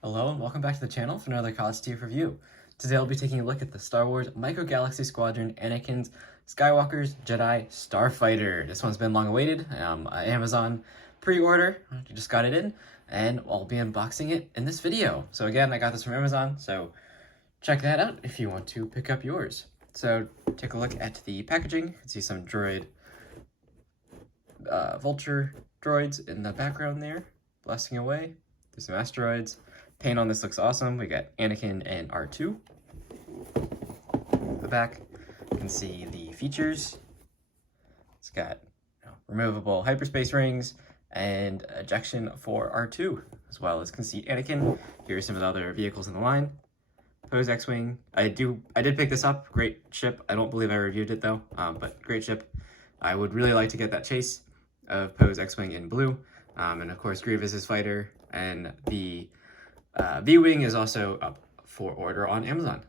Hello and welcome back to the channel for another College Steve review. Today I'll be taking a look at the Star Wars Micro Galaxy Squadron Anakin Skywalker's Jedi Starfighter. This one's been long awaited. Amazon pre-order, I just got it in, and I'll be unboxing it in this video. So again, I got this from Amazon, so check that out if you want to pick up yours. So take a look at the packaging. You can see some droid, vulture droids in the background there, blasting away through some asteroids. Paint on this looks awesome. We got Anakin and R2. The back, you can see the features. It's got removable hyperspace rings and ejection for R2, as well as conceit Anakin. Here's some of the other vehicles in the line. Pose X-Wing. I did pick this up. Great ship. I don't believe I reviewed it though, but great ship. I would really like to get that chase of Pose X-Wing in blue. And of course Grievous's fighter, and the V-Wing is also up for order on Amazon.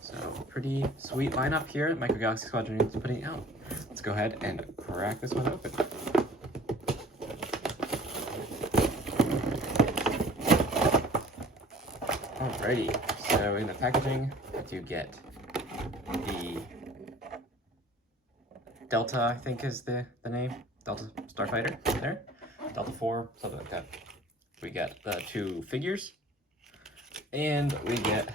So pretty sweet lineup here that Micro Galaxy Squadron is putting out. Let's go ahead and crack this one open. Alrighty, so in the packaging, I do get the Delta, I think is the name, Delta Starfighter, there, Delta 4, something like that. We get the two figures, and we get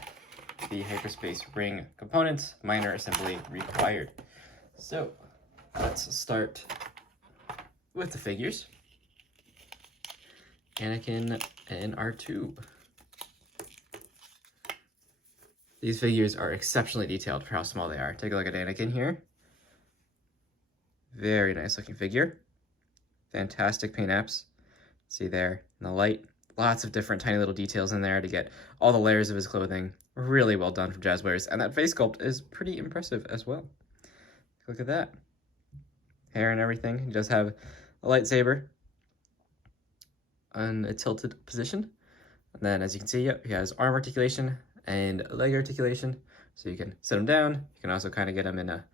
the hyperspace ring components, minor assembly required. So let's start with the figures. Anakin and R2. These figures are exceptionally detailed for how small they are. Take a look at Anakin here. Very nice looking figure. Fantastic paint apps. See there in the light, lots of different tiny little details in there to get all the layers of his clothing. Really well done from Jazwares, and that face sculpt is pretty impressive as well. Look at that. Hair and everything. He does have a lightsaber on a tilted position. And then as you can see, yep, he has arm articulation and leg articulation. So you can sit him down. You can also kind of get him in a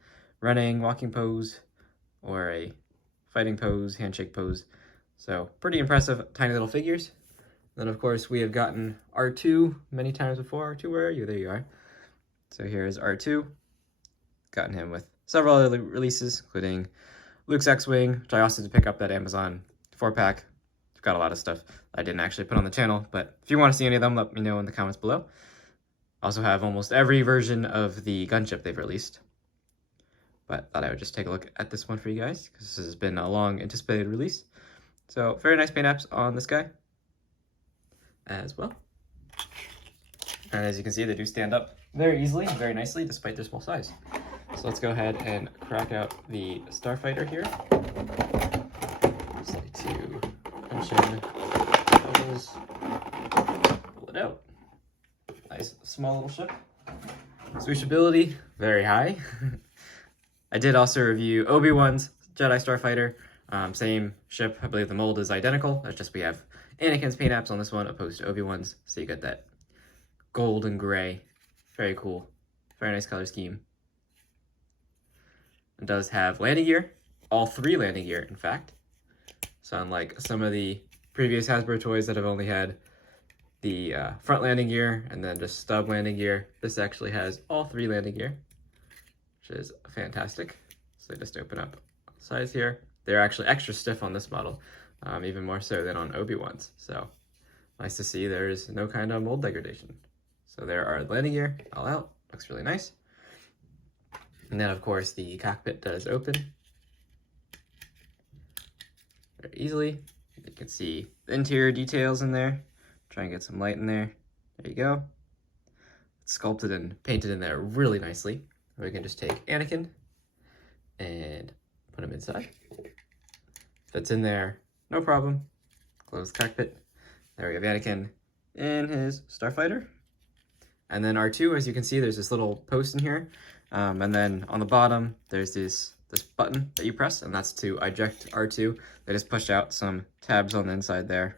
running, walking pose, or a fighting pose, handshake pose. So pretty impressive tiny little figures. Then of course we have gotten R2 many times before. R2, where are you? There you are. So here's R2. Gotten him with several other releases, including Luke's X-Wing, which I also did pick up that Amazon 4-pack. I've got a lot of stuff I didn't actually put on the channel, but if you want to see any of them, let me know in the comments below. I also have almost every version of the gunship they've released. But thought I would just take a look at this one for you guys, because this has been a long anticipated release. So very nice paint apps on this guy as well. And as you can see, they do stand up very easily and very nicely despite their small size. So let's go ahead and crack out the Starfighter here. Just like to punch in bubbles, pull it out. Nice small little ship. Switchability, very high. I did also review Obi-Wan's Jedi Starfighter. Same ship, I believe the mold is identical. It's just we have Anakin's paint apps on this one opposed to Obi-Wan's. So you get that gold and gray. Very cool. Very nice color scheme. It does have landing gear. All 3 landing gear, in fact. So unlike some of the previous Hasbro toys that have only had the front landing gear and then just stub landing gear, this actually has all 3 landing gear, which is fantastic. So just open up sides here. They're actually extra stiff on this model, even more so than on Obi-Wan's. So nice to see there's no kind of mold degradation. So there are landing gear all out. Looks really nice. And then of course the cockpit does open very easily. You can see the interior details in there. Try and get some light in there. There you go. It's sculpted and painted in there really nicely. We can just take Anakin and put him inside. Fits in there, no problem. Close the cockpit. There we have Anakin in his Starfighter. And then R2, as you can see, there's this little post in here. And then on the bottom, there's this button that you press, and that's to eject R2. They just push out some tabs on the inside there.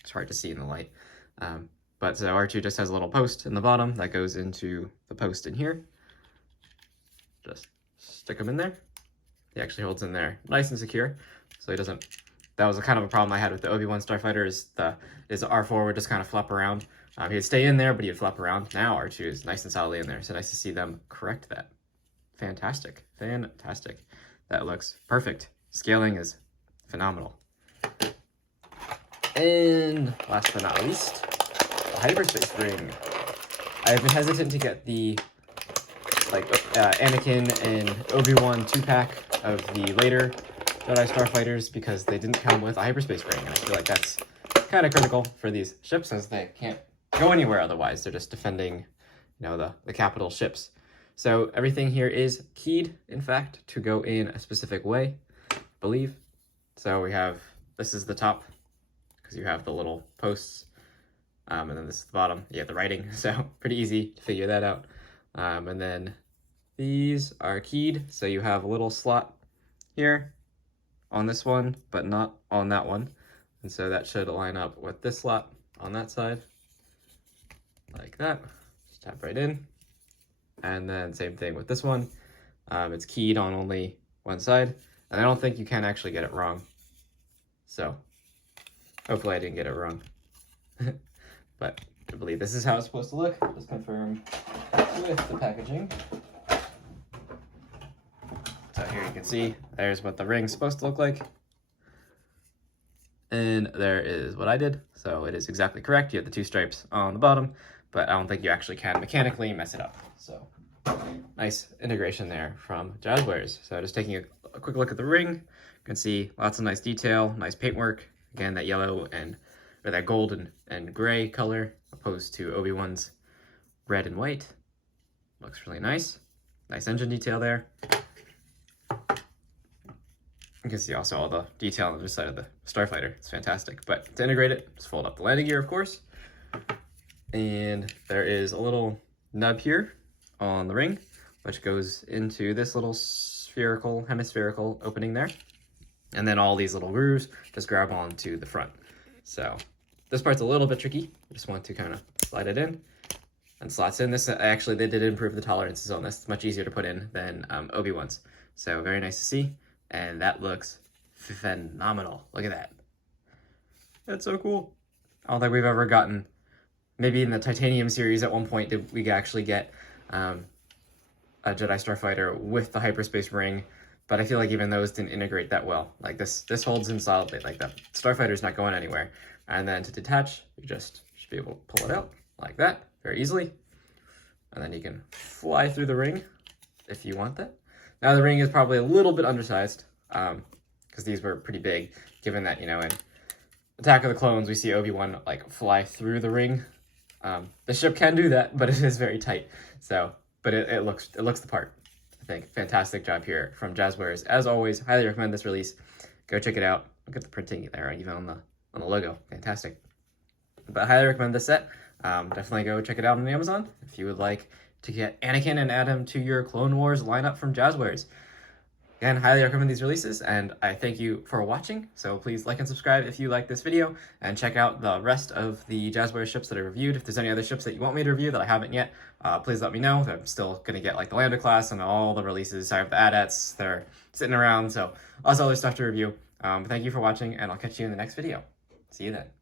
It's hard to see in the light. But so R2 just has a little post in the bottom that goes into the post in here. Just stick him in there. He actually holds in there nice and secure, so he doesn't That was kind of a problem I had with the Obi-Wan Starfighter, is R4 would just kind of flop around. He'd stay in there, but he'd flop around. Now R2 is nice and solidly in there, so nice to see them correct that. Fantastic. Fantastic. That looks perfect. Scaling is phenomenal. And last but not least, the Hyperspace ring. I've been hesitant to get the Anakin and Obi-Wan 2-pack of the later Jedi Starfighters because they didn't come with a Hyperspace ring, and I feel like that's kind of critical for these ships since they can't go anywhere otherwise. They're just defending, the capital ships. So everything here is keyed, in fact, to go in a specific way, I believe. So we have, this is the top, because you have the little posts, and then this is the bottom. You have the writing, so pretty easy to figure that out. And then these are keyed, so you have a little slot here on this one, but not on that one. And so that should line up with this slot on that side, like that. Just tap right in. And then same thing with this one. It's keyed on only one side, and I don't think you can actually get it wrong. So hopefully I didn't get it wrong. But I believe this is how it's supposed to look. Just confirm with the packaging. So here you can see, there's what the ring's supposed to look like. And there is what I did. So it is exactly correct. You have the 2 stripes on the bottom, but I don't think you actually can mechanically mess it up. So nice integration there from Jazwares. So just taking a quick look at the ring, you can see lots of nice detail, nice paintwork. Again, that yellow or that gold and gray color opposed to Obi-Wan's red and white. Looks really nice. Nice engine detail there. You can see also all the detail on the other side of the Starfighter. It's fantastic. But to integrate it, just fold up the landing gear, of course. And there is a little nub here on the ring, which goes into this little hemispherical opening there. And then all these little grooves just grab onto the front. So this part's a little bit tricky. You just want to kind of slide it in and slots in. This actually, they did improve the tolerances on this. It's much easier to put in than Obi-Wan's. So very nice to see. And that looks phenomenal. Look at that. That's so cool. I don't think we've ever gotten, maybe in the Titanium series at one point, did we actually get a Jedi Starfighter with the Hyperspace ring, but I feel like even those didn't integrate that well. Like this holds in solidly, like that Starfighter's not going anywhere. And then to detach, you just should be able to pull it out like that very easily. And then you can fly through the ring if you want that. Now the ring is probably a little bit undersized because these were pretty big, given that, in Attack of the Clones, we see Obi-Wan fly through the ring. The ship can do that, but it is very tight. So, but it looks the part, I think. Fantastic job here from Jazwares. As always, highly recommend this release. Go check it out. Look at the printing there, even on the logo. Fantastic. But highly recommend this set. Definitely go check it out on Amazon if you would like to get Anakin and add him to your Clone Wars lineup from Jazwares. Again, highly recommend these releases, and I thank you for watching. So please like and subscribe if you like this video, and check out the rest of the Jazwares ships that I reviewed. If there's any other ships that you want me to review that I haven't yet, please let me know. I'm still going to get the Lambda class and all the releases. I have the AT-ATs. They're sitting around, so lots of other stuff to review. Thank you for watching, and I'll catch you in the next video. See you then.